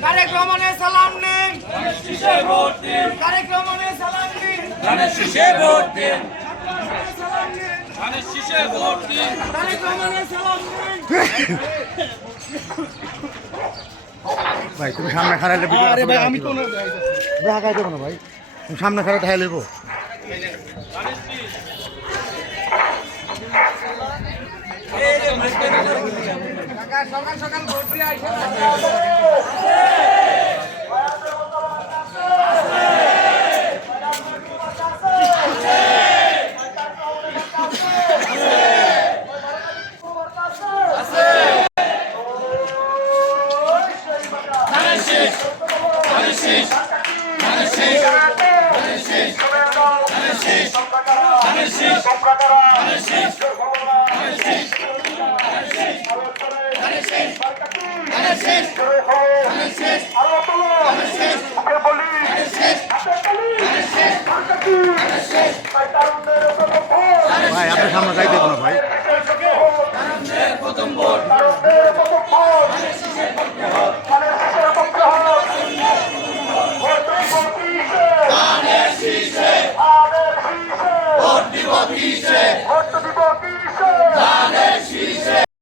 कार्यक्रमाने सलाम निन कार्यक्रमाने सलाम निन कार्यक्रमाने सलाम निन ভাই তুমি সামনে খারাইলে আরে ভাই আমি তো দেখা দেবো না ভাই তুমি সামনে খারাই ঠাই লেবো সকাল সকাল ভোট দিয়ে আইসা ভাই আপনার সামনে যাইতে